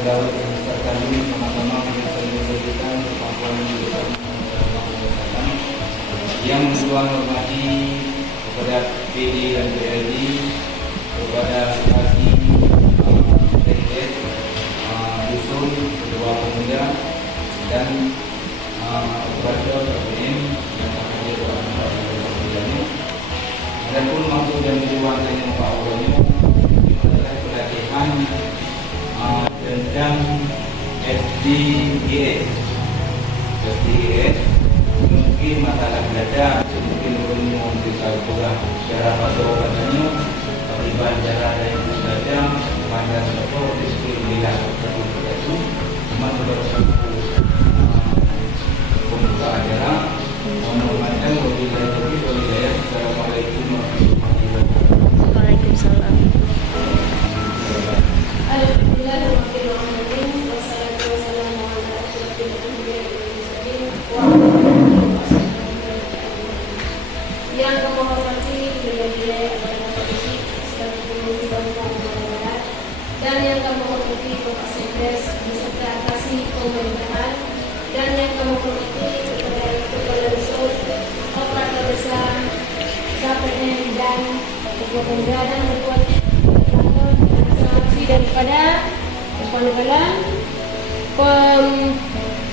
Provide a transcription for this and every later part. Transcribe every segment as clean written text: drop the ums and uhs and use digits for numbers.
dapat meningkatkan ini sama-sama menjadikan kemampuan kita yang Tuhan hormati kepada PD dan PLD, kepada Kaki, TKS, Dusun, Kedua Pemuda, dan operator PPM yang akan dilakukan pada ini. Adapun maksud dan tujuannya Pak Ulunyo adalah pelatihan tentang SDGs. Mungkin masalah belajar, mungkin Ulunyo bisa kurang cara pasokannya, terlibat cara yang belajar, pada sesuatu skill bila itu, cuma sebagai pembuka acara. Menurutkan wabillahi Assalamualaikum warahmatullahi wabarakatuh. Waalaikumsalam. Yang kami hormati beliau-beliau dan yang kami hormati Bapak Sekdes beserta kasih pemerintahan, dan yang kami hormati kepada Kepala Resort, Operator Desa, KPM dan Ketua Pemuda dan Ketua daripada Kepala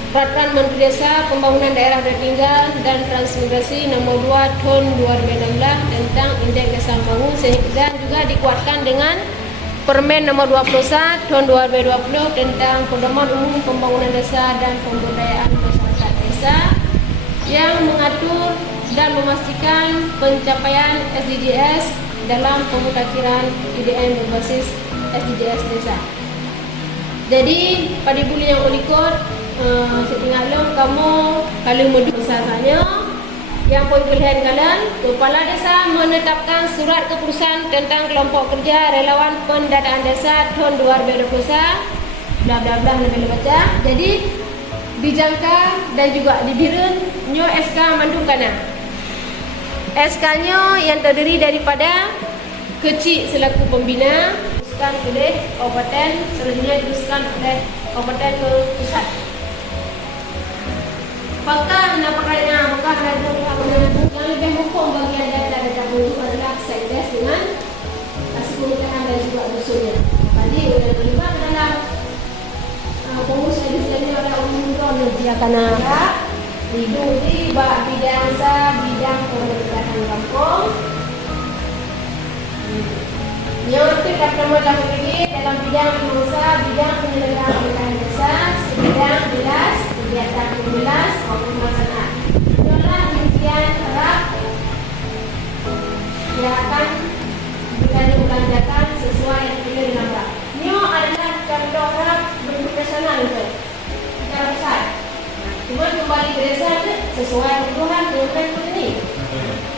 Peraturan Menteri Desa Pembangunan Daerah Tertinggal dan Transmigrasi Nomor 2 Tahun 2016 tentang Indeks Desa Membangun, sehingga juga dikuatkan dengan Permen Nomor 21 Tahun 2020 tentang Pedoman Umum Pembangunan Desa dan Pemberdayaan Masyarakat Desa yang mengatur dan memastikan pencapaian SDGs dalam pemutakhiran IDM berbasis SDGs Desa. Jadi pada bulan yang berikut setinggalnya kamu kalau mudah usahanya yang poin pilihan kalian, Kepala Desa menetapkan surat keputusan tentang kelompok kerja relawan pendataan desa tahun 2020 bla bla bla boleh baca. Jadi dijangka dan juga didiren nyo SK Mandukana. SK-nya yang terdiri daripada kecil selaku pembina, teruskan oleh kabupaten, selanjutnya teruskan oleh kabupaten ke pusat. Fakta nampaknya bukan ada yang lebih hukum bagian data penduduk adalah Sekdes dengan kasih pemerintahan dan juga dusunnya. Tadi sudah terlibat dalam pengurus legislatif ada umum dia karena hidup di bidang pemerintahan kampung. Yang terutama dalam bidang pengusaha, bidang penyelenggaraan pemerintahan desa, sebidang jelas kegiatan jelas maupun melaksanakan. Itulah rincian harap yang akan dibelanjakan sesuai yang dipilih di lambat. Ini adalah contoh harap berprofesional itu secara besar. Cuma kembali ke desa itu sesuai kebutuhan dengan ini.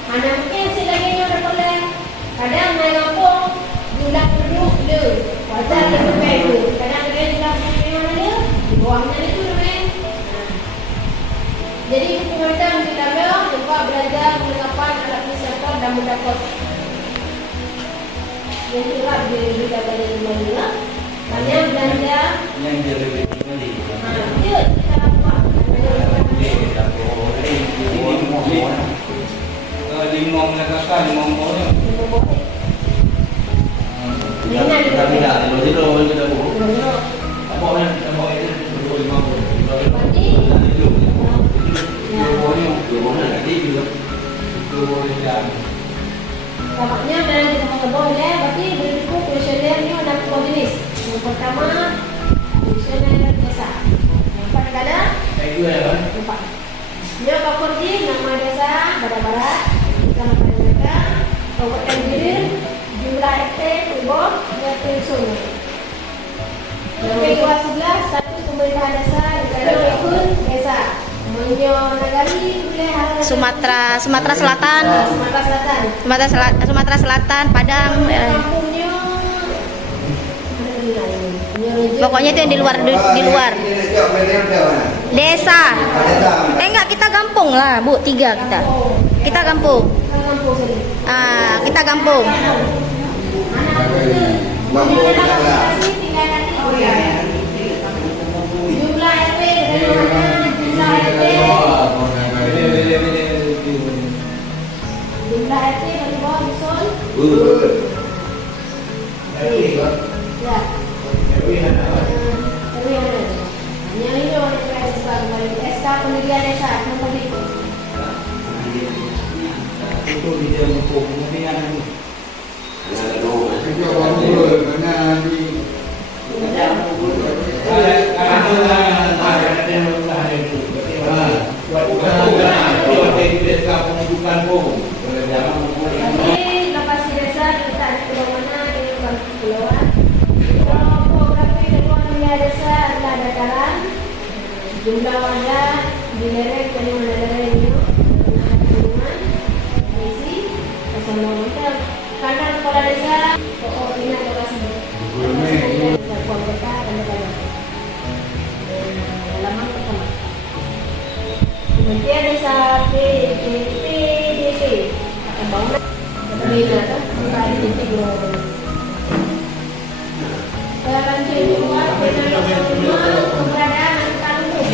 Mana mungkin selagi ada boleh. Kadang naik kampung jumlah penduduk dia wajar lebih baik tu. Kadang-kadang jumlah penduduk mana dia di bawahnya itu lebih. Jadi pemerintah menjadi tempat belajar penerapan alat kesihatan dan mendapat yang kerap diberikan pada rumah. Banyak belanja yang lebih tinggi. Dia kita buat. Lima mengatakan lima orang. Ini Tidak, itu kita buat. Apa yang kita buat itu 25 Tampaknya dalam kita mengebahnya, berarti berikut kuesioner ini ada dua jenis. Yang pertama, kuesioner desa. Yang kadang-kadang empat. Dia bakorji nama desa Barat, Kecamatan Mereka, Kabupaten Jirin, jumlah RT, Kubur, RT Sungai. Yang kedua 11, status pemerintahan desa, ikut desa. Sumatera Selatan. Sumatera Selatan, Padang. Pokoknya itu yang di luar desa. Enggak, kita kampung lah, Bu. 3 kita. Kita kampung. Kita kampung. Ya. Erwin ada. Tapi yang mana? Yang ini oleh PSK kemarin. SK pendirian desa nomor itu. Itu di dalam buku kemudian ini. Itu orang dulu karena di Jadi lokasi desa kita ada di bawah mana ini bukan kepulauan. Kalau topografi lingkungan wilayah desa adalah dataran, jumlah warga di lereng dan di mana lereng itu, gunungan, isi, bersama macam. Kantor kepala desa, koordinat lokasi. Kepala kota dan negara. Halaman pertama. Kemudian desa PDP pembangunan berbeda kan kembali di Timur. Lanjut dua dengan keberadaan tanggung.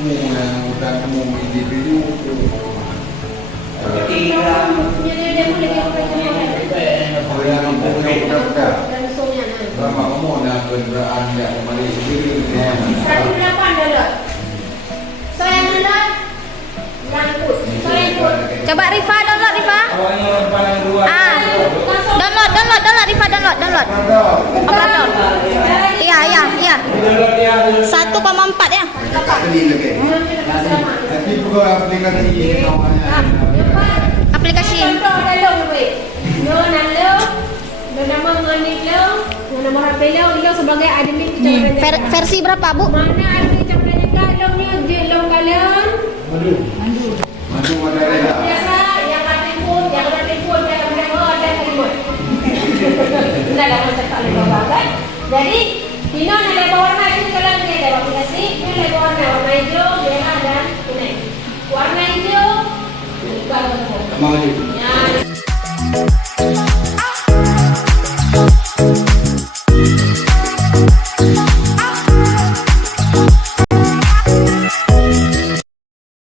yang udah umum individu Ketiga. Jadi dia boleh dan soalnya sama kamu nak kenderaan yang kembali sendiri. 108 dolar. Saya hendak langkut. Saya ikut. Coba Rifa download Rifa. Awalnya orang yang dua. Download Rifa download. Upload. Iya. 1,4 ya. Beli lagi. Tapi bukan aplikasi ini namanya. Aplikasi. Contoh dalam duit. No nama mengenai lo, nama HP lo sebagai admin kecamatan. Versi berapa, Bu? Mana admin kecamatan Jeka lo kalian? Masuk ada rela. Biasa yang ada telefon, yang ada telefon. Tidak ada macam tak ada bawa. Jadi Dino ada warna itu kalau dia ada aplikasi, dia ada warna hijau, merah dan kuning. Warna hijau, Mau